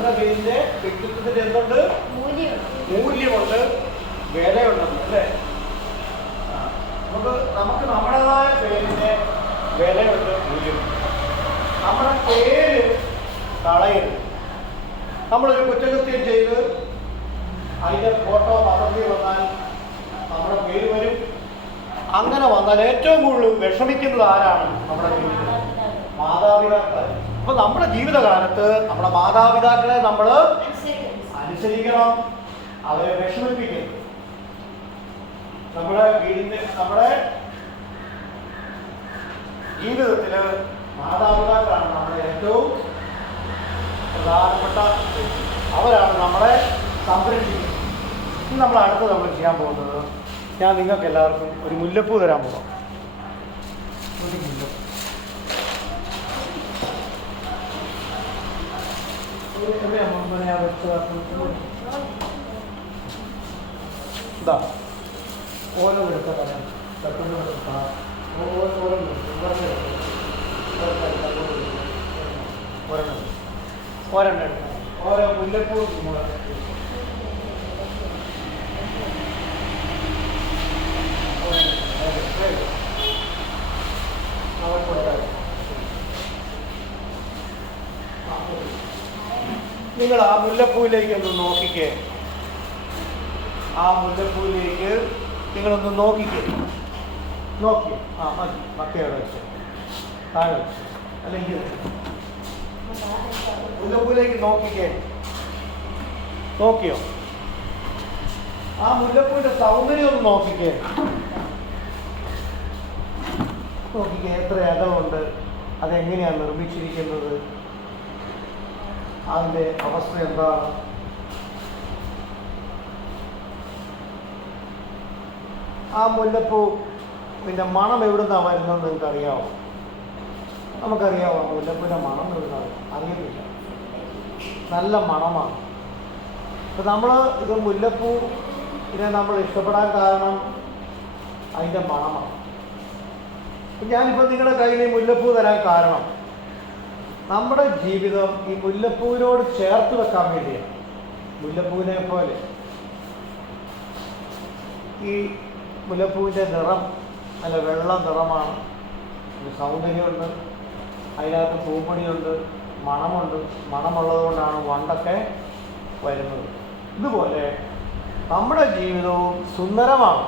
നൽകുന്ന പേരിന്റെ വ്യക്തിത്വത്തിന്റെ എന്തുണ്ട്? മൂല്യമുണ്ട്, വിലയുണ്ടെന്ന് അല്ലേ? നമുക്ക് നമ്മുടേതായ പേരിന്റെ വിലയുണ്ട്, മൂല്യമുണ്ട്. നമ്മുടെ പേര് കളയരുത്. നമ്മളൊരു കുറ്റകൃത്യം ചെയ്ത് അതിൻ്റെ ഫോട്ടോ പത്രത്തിൽ വന്നാൽ നമ്മുടെ പേര് വരും. അങ്ങനെ വന്നാൽ ഏറ്റവും കൂടുതൽ വിഷമിക്കുന്നത് ആരാണ്? നമ്മുടെ ജീവിതത്തിൽ മാതാപിതാക്കൾ. അപ്പൊ നമ്മുടെ ജീവിതകാലത്ത് നമ്മുടെ മാതാപിതാക്കളെ നമ്മൾ അനുസരിക്കണം, അവരെ വിഷമിപ്പിക്കരുത്. നമ്മുടെ ജീവിതത്തില് മാതാപിതാക്കളാണ് നമ്മുടെ ഏറ്റവും പ്രധാനപ്പെട്ട വ്യക്തി. അവരാണ് നമ്മളെ സംരക്ഷിക്കുന്നത്. ഇനി നമ്മൾ നമ്മൾ ചെയ്യാൻ പോകുന്നത്, ഞാൻ നിങ്ങൾക്ക് എല്ലാവർക്കും ഒരു മുല്ലപ്പൂ തരാൻ പോകാം. ഒരു മുല്ലപ്പൂ ഇതാ ഓരോ എടുത്ത പറയാം. ഒരെണ്ണം ഓരോ മുല്ലപ്പൂ നിങ്ങൾ ആ മുല്ലപ്പൂവിലേക്ക് ഒന്ന് നോക്കിക്കേ. ആ മുല്ലപ്പൂവിലേക്ക് നിങ്ങളൊന്ന് നോക്കിക്കേ. നോക്കി മതി. മക്കയോടെ വെച്ച് താഴെ വെച്ച് അല്ലെങ്കിൽ മുല്ലപ്പൂവിലേക്ക് നോക്കിക്കേ. നോക്കിയോ? ആ മുല്ലപ്പൂവിന്റെ സൗന്ദര്യം ഒന്ന് നോക്കിക്കേ. നോക്കിക്കേ എത്ര ഇടമുണ്ട്, അതെങ്ങനെയാണ് നിർമ്മിച്ചിരിക്കുന്നത്, അതിൻ്റെ അവസ്ഥ എന്താണ്? ആ മുല്ലപ്പൂ പിന്നെ മണം എവിടുന്നാണ് വരുന്നതെന്ന് നിങ്ങൾക്ക് അറിയാമോ? നമുക്കറിയാമോ മുല്ലപ്പൂവിൻ്റെ മണം എവിടുന്നാണ്? അറിയത്തില്ല. നല്ല മണമാണ്. അപ്പം നമ്മൾ ഇത് മുല്ലപ്പൂ ഇതിനെ നമ്മൾ ഇഷ്ടപ്പെടാൻ കാരണം അതിൻ്റെ മണമാണ്. ഞാനിപ്പോൾ നിങ്ങളുടെ കയ്യിൽ ഈ മുല്ലപ്പൂ തരാൻ കാരണം നമ്മുടെ ജീവിതം ഈ മുല്ലപ്പൂവിനോട് ചേർത്ത് വെക്കാൻ വേണ്ടിയാണ്. മുല്ലപ്പൂവിനെ പോലെ ഈ മുല്ലപ്പൂവിൻ്റെ നിറം നല്ല വെള്ള നിറമാണ്, സൗന്ദര്യമുണ്ട്, അതിനകത്ത് പൂമ്പൊടിയുണ്ട്, മണമുണ്ട്. മണമുള്ളത് കൊണ്ടാണ് വണ്ടൊക്കെ വരുന്നത്. ഇതുപോലെ നമ്മുടെ ജീവിതവും സുന്ദരമാണ്.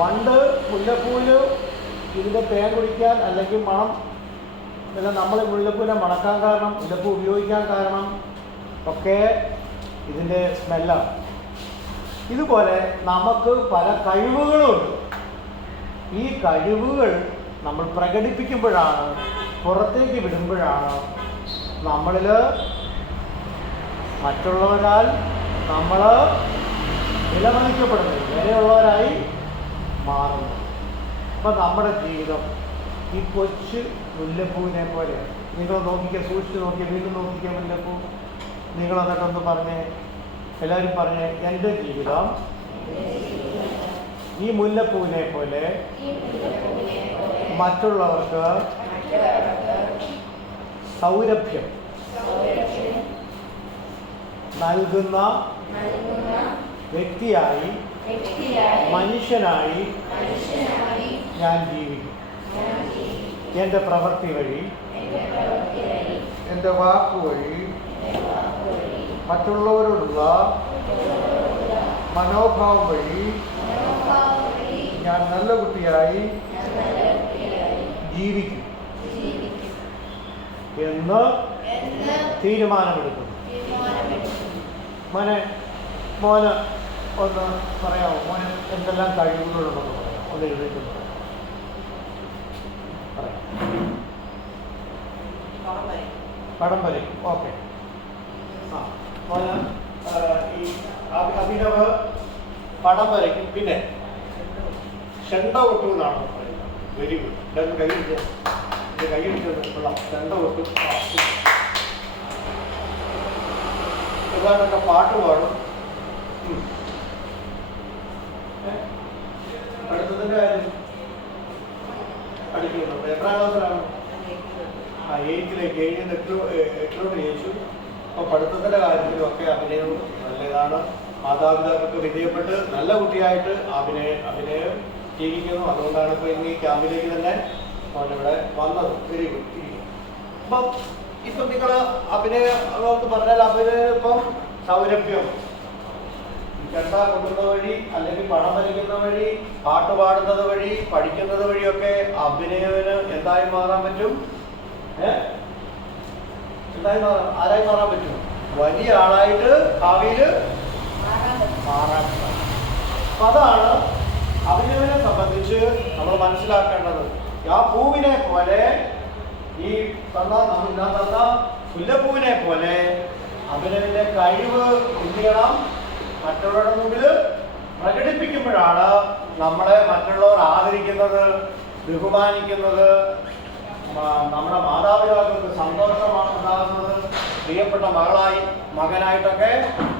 വണ്ട് മുല്ലപ്പൂവിൽ ഇതിൻ്റെ തേൻ കുടിക്കാൻ അല്ലെങ്കിൽ മണം, പിന്നെ നമ്മൾ മുല്ലപ്പൂവിനെ മണക്കാൻ കാരണം, മുല്ലപ്പൂ ഉപയോഗിക്കാൻ കാരണം ഒക്കെ ഇതിൻ്റെ സ്മെല്ലാണ്. ഇതുപോലെ നമുക്ക് പല കഴിവുകളുമുണ്ട്. ഈ കഴിവുകൾ നമ്മൾ പ്രകടിപ്പിക്കുമ്പോഴാണ്, പുറത്തേക്ക് വിടുമ്പോഴാണ് നമ്മളിൽ മറ്റുള്ളവരാൽ നമ്മൾ വിലമതിക്കപ്പെടുന്നത്, വിലയുള്ളവരായി മാറുന്നത്. അപ്പം നമ്മുടെ ജീവിതം ഈ കൊച്ചു മുല്ലപ്പൂവിനെ പോലെയാണ്. നിങ്ങൾ നോക്കിക്കുക, സൂക്ഷിച്ച് നോക്കിയ, വീണ്ടും നോക്കിക്കുക മുല്ലപ്പൂ. നിങ്ങളെന്നിട്ടൊന്ന് പറഞ്ഞേ, എല്ലാവരും പറഞ്ഞേ, എൻ്റെ ജീവിതം ഈ മുല്ലപ്പൂവിനെ പോലെ മറ്റുള്ളവർക്ക് സൗരഭ്യം നൽകുന്ന വ്യക്തിയായി, മനുഷ്യനായി ഞാൻ ജീവിക്കും. എൻ്റെ പ്രവൃത്തി വഴി, എൻ്റെ വാക്കുവഴി മറ്റുള്ളവരോടുള്ള മനോഭാവം വഴി ഞാൻ നല്ല കുട്ടിയായി ജീവിക്കും എന്ന് തീരുമാനമെടുക്കുന്നു. മോന് ഒന്ന് പറയാമോ? മോന് എന്തെല്ലാം കഴിവുകളുണ്ടെന്ന് പറയാം. ഒന്ന് എഴുതിക്കുന്നു പറയാം. പടം വരയ്ക്കും. ഓക്കെ. മോന് ഈ അഭിനവ് പടം വരയ്ക്കും. പിന്നെ ചെണ്ട കൊട്ടു എന്നാണ് പറയുന്നത്. Very good. ഇതൊന്ന് കൈയിടിച്ച്, ഇത് കൈയിടിച്ചത് കൊള്ളാം. ചെണ്ട കൊട്ടു. ഇതാണൊക്കെ പാട്ട് പാടും. അടുത്തതിൻ്റെ കാര്യം പഠിക്കുന്നു. എത്രാം ക്ലാസ്സിലാണ്? 8ലേക്ക്. 8 എട്ടിലോട്ട് ജയിച്ചു. അപ്പോൾ പഠിത്തത്തിൻ്റെ കാര്യത്തിലും ഒക്കെ അഭിനയം നല്ലതാണ്. മാതാപിതാക്കൾക്ക് വിധേയപ്പെട്ട് നല്ല കുട്ടിയായിട്ട് അഭിനയം ജീവിക്കുന്നു. അതുകൊണ്ടാണ് ഇപ്പോൾ ഇന്ന് ഈ ക്യാമ്പിലേക്ക് തന്നെ അവനിവിടെ വന്നത്. Very good. അപ്പം ഇപ്പം നിങ്ങൾ അഭിനയം പറഞ്ഞാൽ അഭിനയം ഇപ്പം സൗരഭ്യം ചെണ്ട കൊണ്ടുന്ന വഴി, അല്ലെങ്കിൽ പണം വരയ്ക്കുന്ന വഴി, പാട്ട് പാടുന്നത് വഴി, പഠിക്കുന്നത് വഴിയൊക്കെ അഭിനയത്തിന് എന്തായി മാറാൻ പറ്റും? ആരായി മാറാൻ പറ്റും? വലിയ ആളായിട്ട് ഭാവിയിൽ മാറാൻ സാധിക്കും. അപ്പൊ അതാണ് അഭിനയനെ സംബന്ധിച്ച് നമ്മൾ മനസ്സിലാക്കേണ്ടത്. ആ പൂവിനെ പോലെ, ഈ തന്ന മുല്ലപ്പൂവിനെ പോലെ അഭിനയന്റെ കഴിവ് എന്തിയണം? മറ്റുള്ളവരുടെ മുമ്പിൽ പ്രകടിപ്പിക്കുമ്പോഴാണ് നമ്മളെ മറ്റുള്ളവർ ആദരിക്കുന്നത്, ബഹുമാനിക്കുന്നത്, നമ്മുടെ മാതാപിതാക്കൾക്ക് സന്തോഷമാണ് ഉണ്ടാകുന്നത്, പ്രിയപ്പെട്ട മകനായിട്ടൊക്കെ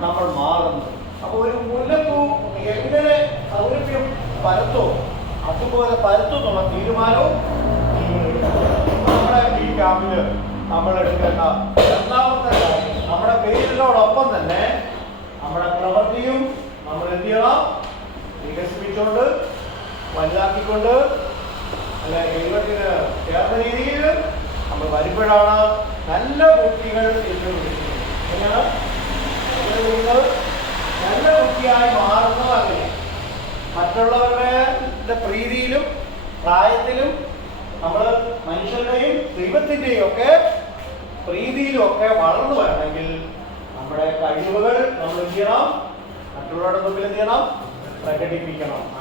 നമ്മൾ മാറുന്നു. അപ്പോൾ ഒരു മുല്ലപ്പൂ എങ്ങനെ സൗരഭ്യം പരത്തോ അതുപോലെ പരത്തും എന്നുള്ള തീരുമാനവും നമ്മുടെ ഈ ക്യാമ്പിൽ നമ്മൾ എടുക്കേണ്ട രണ്ടാമത്തെ കാര്യം. നമ്മുടെ പേരിനോടൊപ്പം തന്നെ നമ്മുടെ പ്രവൃത്തിയും നമ്മൾ എന്ത് ചെയ്യണം? വികസിപ്പിച്ചുകൊണ്ട്, വലുതാക്കിക്കൊണ്ട്, അല്ല ദൈവത്തിന് ചേർന്ന രീതിയിൽ നമ്മൾ വരുമ്പോഴാണ് നല്ല കുട്ടികൾ ഏറ്റവും എങ്ങനെയാണ് നിങ്ങൾ നല്ല കുട്ടിയായി മാറുന്നത്. അങ്ങനെ മറ്റുള്ളവരുടെ പ്രീതിയിലും പ്രായത്തിലും നമ്മൾ മനുഷ്യരുടെയും ദൈവത്തിൻ്റെയും ഒക്കെ പ്രീതിയിലും ഒക്കെ വളർന്നു വരണമെങ്കിൽ നമ്മുടെ കഴിവുകൾ നമ്മൾ എന്ത് ചെയ്യണം? മറ്റുള്ളവരുടെ മുമ്പിൽ എന്ത് ചെയ്യണം? പ്രകടിപ്പിക്കണം.